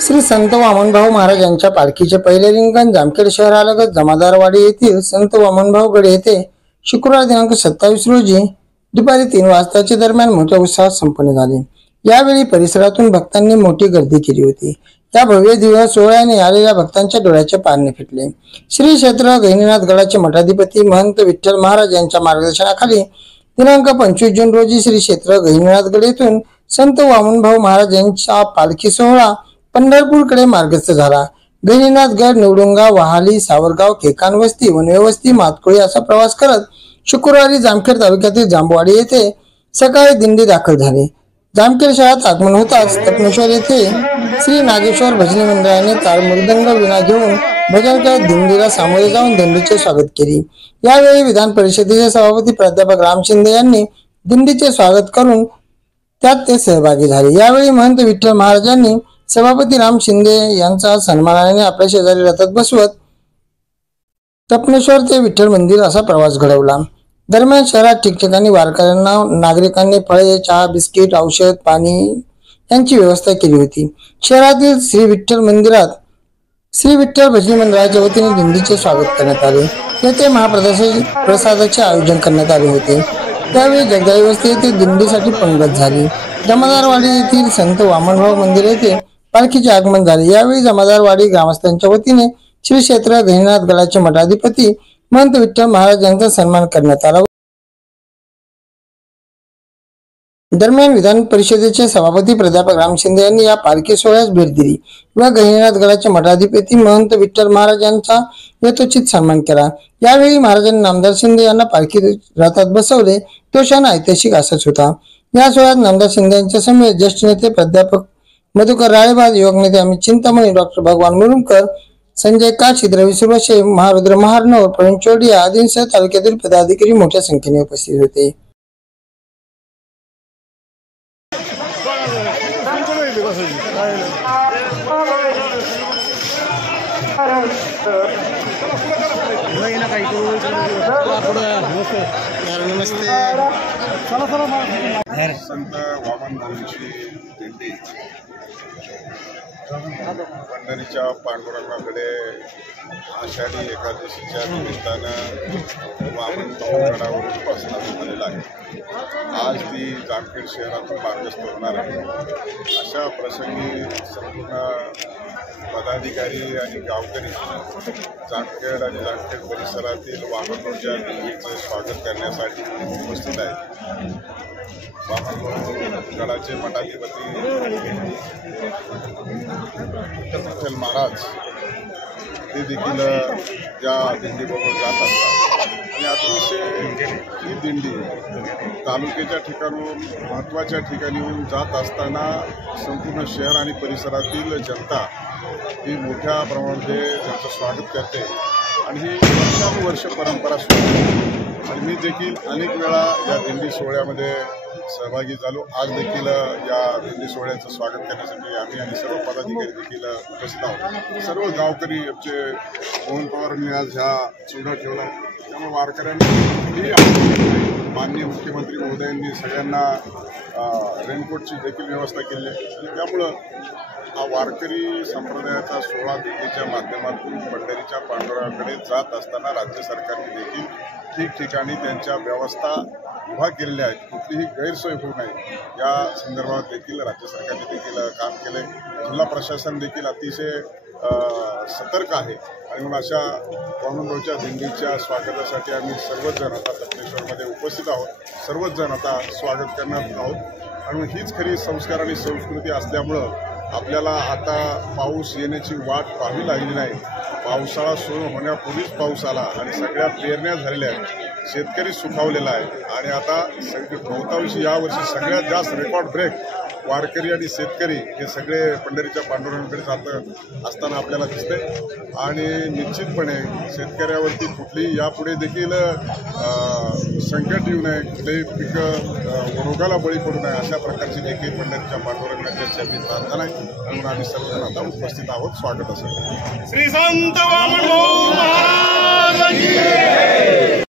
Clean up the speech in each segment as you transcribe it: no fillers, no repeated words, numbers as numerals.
श्री संत वामनभाऊ महाराज यांच्या पालखीचे पहिले रिंगण जामखेड शहरालगत जमादारवाडी येथील संत वामनभाऊ गड येथे शुक्रवार दिनांक 27 रोजी दुपारी 3 वाजताच्या दरम्यान मोठ्या उत्साहात संपन्न झाले। यावेळी परिसरातून भक्तांनी मोठी गर्दी केली होती। या भव्य दिव्य सोहळ्याने आलेल्या भक्तांच्या डोळ्याचे पारणे फिटले। श्री क्षेत्र गहिनीनाथ गडाचे मठाधिपती महंत विठ्ठल महाराज यांच्या मार्गदर्शनाखाली दिनांक 25 जून रोजी श्री क्षेत्र गहिनीनाथ गड येथून संत वामनभाऊ महाराज यांचा पालखी सोहळा पंढरपूरकडे मार्गस्थ झाला। गहिनीनाथ गड, निवडुंगा, वहाली, सावरगाव, केकान वस्ती, वनवेवस्ती, मातकोळी असा प्रवास करत शुक्रवारी जामखेड तालुक्यातील जांबवाडी येथे सकाळी दिंडी दाखल झाली। जामखेड शहरात आगमन होताच तपनेश्वर येथे श्री नागेश्वर भजनी मंडळाने ताल मृदंग विणा घेऊन भजन करत दिंडीला सामोरे जाऊन दिंडीचे स्वागत केले। यावेळी विधान परिषदेचे सभापती प्राध्यापक राम शिंदे यांनी दिंडीचे स्वागत करून त्यात ते सहभागी झाले। यावेळी महंत विठ्ठल महाराजांनी सभापती राम शिंदे यांचा सन्मानाने आपल्या शेजारी रथात बसवत तपनेश्वर ते विठ्ठल मंदिर असा प्रवास घडवला। दरम्यान शहरात ठिकठिकाणी वारकऱ्यांना नागरिकांनी फळे, चहा, बिस्किट, औषध, पाणी यांची व्यवस्था केली होती। शहरातील श्री विठ्ठल मंदिरात श्री विठ्ठल भजनी मंडळाच्या वतीने दिंडीचे स्वागत करण्यात आले। येथे महाप्रसादाचे आयोजन करण्यात आले होते। त्यावेळी जगदाई वस्ती येथे दिंडीसाठी पंगत झाली। जमादारवाडी येथील संत वामनभाऊ मंदिर येथे पालखीचे आगमन झाले। यावेळी जमादारवाडी ग्रामस्थांच्या वतीने श्री क्षेत्र गहिनीनाथ गडाचे मठाधिपती महंत विठ्ठल महाराज यांचा सन्मान करण्यात आला। दरम्यान विधान परिषदेचे सभापती प्राध्यापक राम शिंदे यांनी या पालखी सोहळ्यास भेट दिली व गहिनीनाथ गडाचे मठाधिपती महंत विठ्ठल महाराज यांचा यथोचित सन्मान केला। यावेळी महाराजांनी नामदार शिंदे यांना पालखी रथात बसवले। तो क्षण ऐतिहासिक असाच होता। या सोहळ्यात नामदार शिंदे यांच्या समेत ज्येष्ठ नेते प्राध्यापक मधुकर राळेबाज, युवक नेते अमित चिंतामणी, डॉक्टर भगवान मुरुमकर, संजय काशीद, रवी सुरवशे, महारुद्र महारनोर, प्रवीण चोडिया आदींसह तालुक्यातील पदाधिकारी मोठ्या संख्येने उपस्थित होते। संत वामनभाऊंची दिंडी पंढरीच्या पांडुरंगाकडे आषाढी एकादशीच्या निमित्तानं वामनभाऊ गडावरून प्रस्थान झालेला आहे। आज ती जामखेड शहरातून मार्गस्थ होणार आहे। अशा प्रसंगी संपूर्ण पदाधिकारी आणि गावकरी जामखेड आणि जामखेड परिसरातील वामनभाऊच्या दिंडीचे स्वागत करण्यासाठी उपस्थित आहेत। वामनभाऊ गडाचे मठाधिपती विठ्ठल महाराज ते देखील या दिंडीबरोबर जात असतात आणि अतिशय ही दिंडी तालुक्याच्या ठिकाणून महत्त्वाच्या ठिकाणीहून जात असताना संपूर्ण शहर आणि परिसरातील जनता ही मोठ्या प्रमाणामध्ये त्यांचं स्वागत करते आणि ही वर्षानुवर्ष परंपरा सुरू। आणि मी देखील अनेक वेळा या दिंडी सोहळ्यामध्ये सहभागी झालो। आज देखील या दिंडी सोहळ्याचं स्वागत करण्यासाठी आम्ही आणि सर्व पदाधिकारी देखील उपस्थित आहोत। सर्व गावकरी आमचे मोहन पवारांनी आज ह्या सोहळा ठेवला, त्यामुळे वारकऱ्यांनी माननीय मुख्यमंत्री महोदयांनी सगळ्यांना रेनकोटची देखील व्यवस्था केली आहे आणि त्यामुळं हा वारकरी संप्रदायाचा सोहळा दिंडीच्या माध्यमातून पंढरीच्या पांडुरंगाकडे जात असताना राज्य सरकारने देखील ठिकठिकाणी त्यांच्या व्यवस्था उभा केलेल्या आहेत। कुठलीही गैरसोय होऊ नये या संदर्भात देखील राज्य सरकारने देखील काम केलं आहे। जिल्हा प्रशासन देखील अतिशय सतर्क आहे आणि म्हणून अशा वामनभाऊच्या दिंडीच्या स्वागतासाठी आम्ही सर्वच जण आता तपनेश्वरमध्ये उपस्थित आहोत। सर्वच जण आता स्वागत करणार आहोत आणि हीच खरी संस्कार आणि संस्कृती असल्यामुळं आपल्याला आता पाऊस येण्याची वाट पाहावी लागली नाही। पावसाळा सुरू होण्यापूर्वीच पाऊस आला आणि सगळ्या पेरण्या झालेल्या आहेत। शेतकरी सुखावलेला आहे आणि आता बहुतांशी यावर्षी सगळ्यात जास्त रेकॉर्ड ब्रेक वारकरी आणि शेतकरी हे सगळे पंढरीच्या पांडुरंगाकडे जात असताना आपल्याला दिसते आणि निश्चितपणे शेतकऱ्यावरती कुठलीही यापुढे देखील संकट येऊ नये, कुठलेही पिकं रोगाला बळी पडू नये अशा प्रकारची देखील पंढरीच्या पांडुरंगाच्या चरणी प्रार्थना आहे म्हणून आम्ही सर्वजण आता उपस्थित आहोत स्वागतासाठी। श्री संत वामनभाऊ महाराज की जय।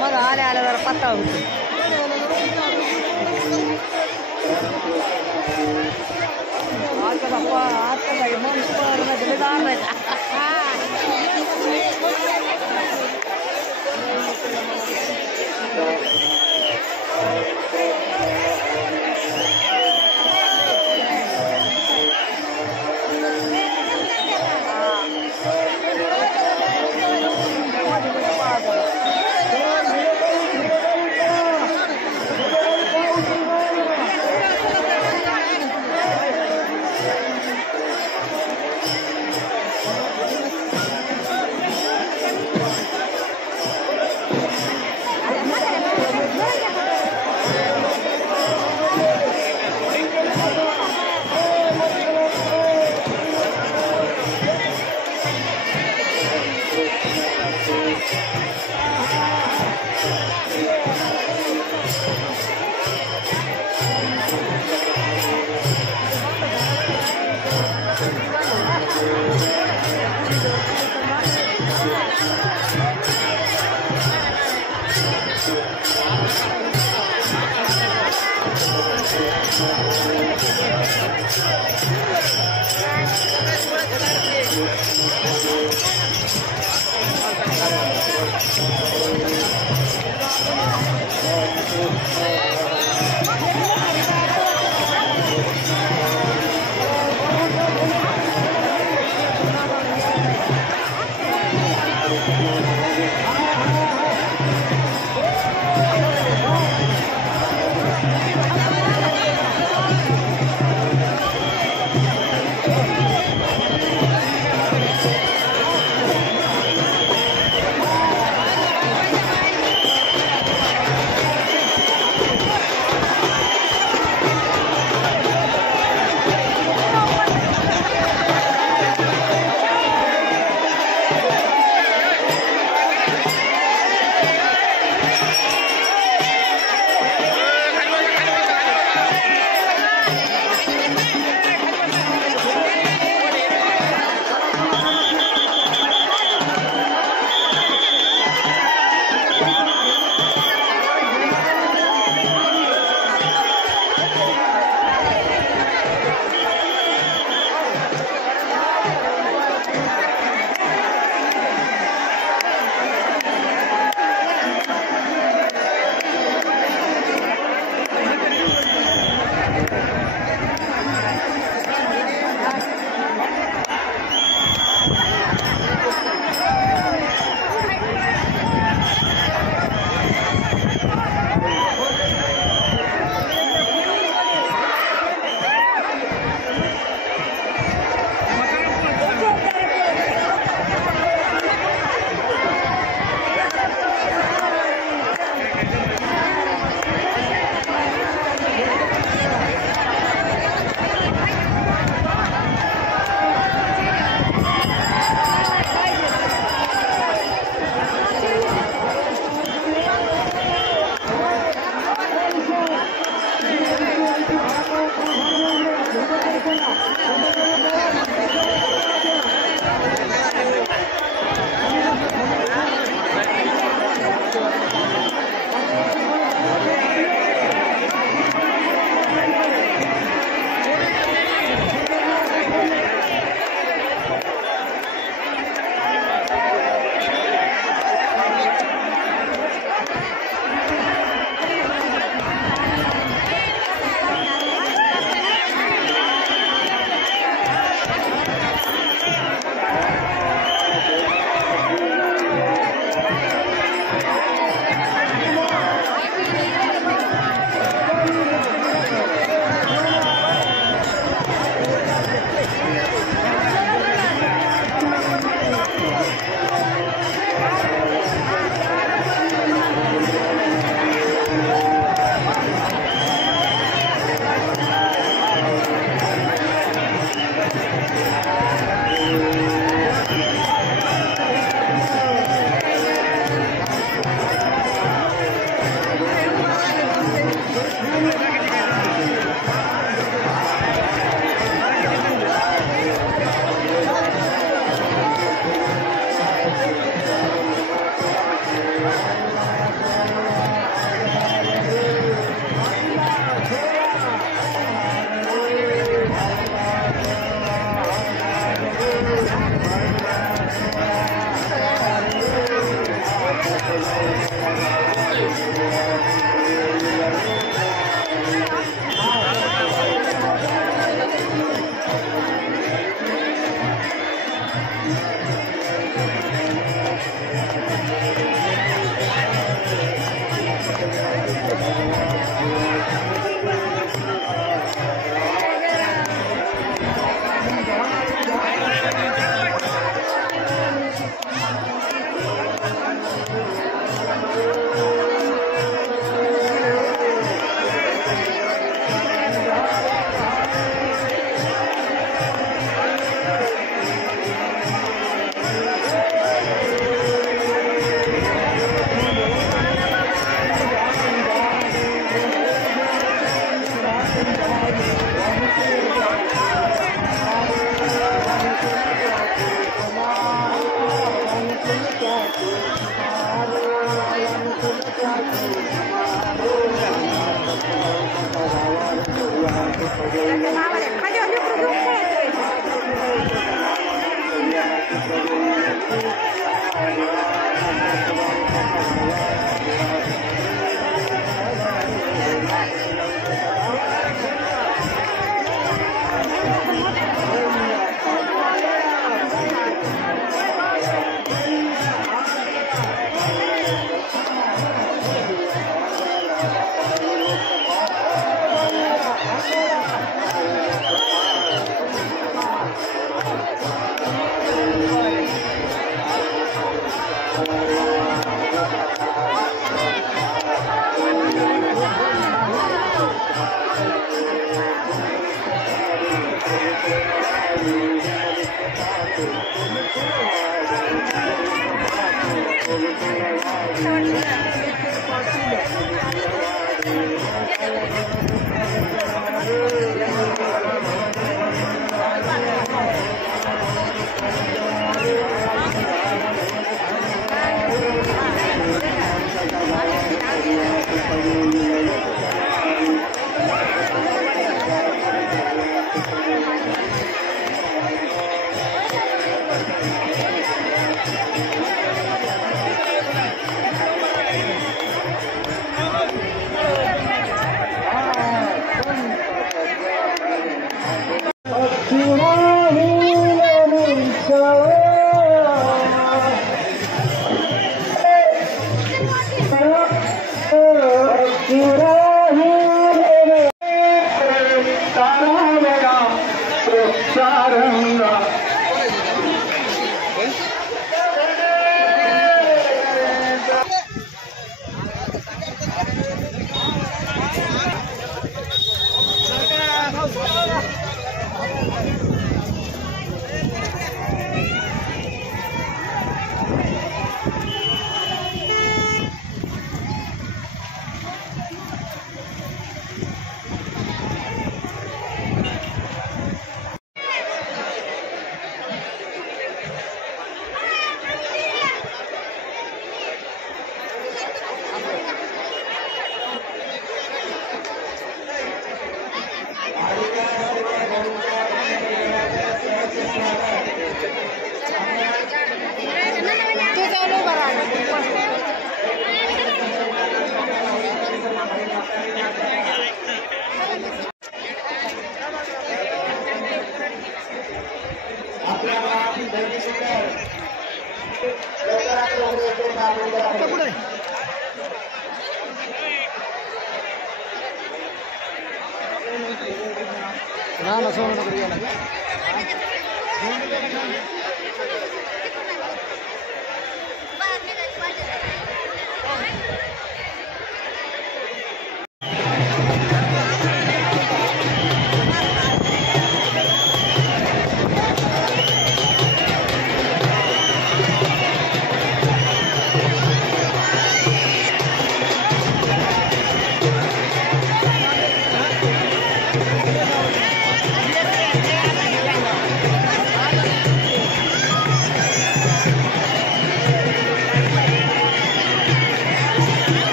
मग आल्या जरा पातळ होती. आता जाईल मग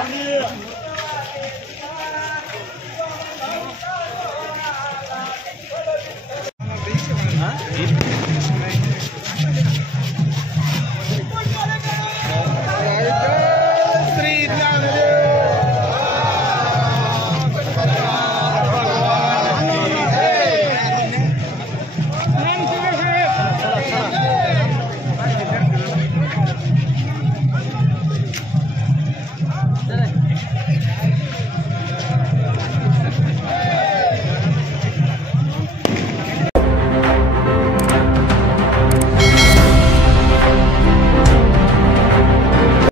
आणि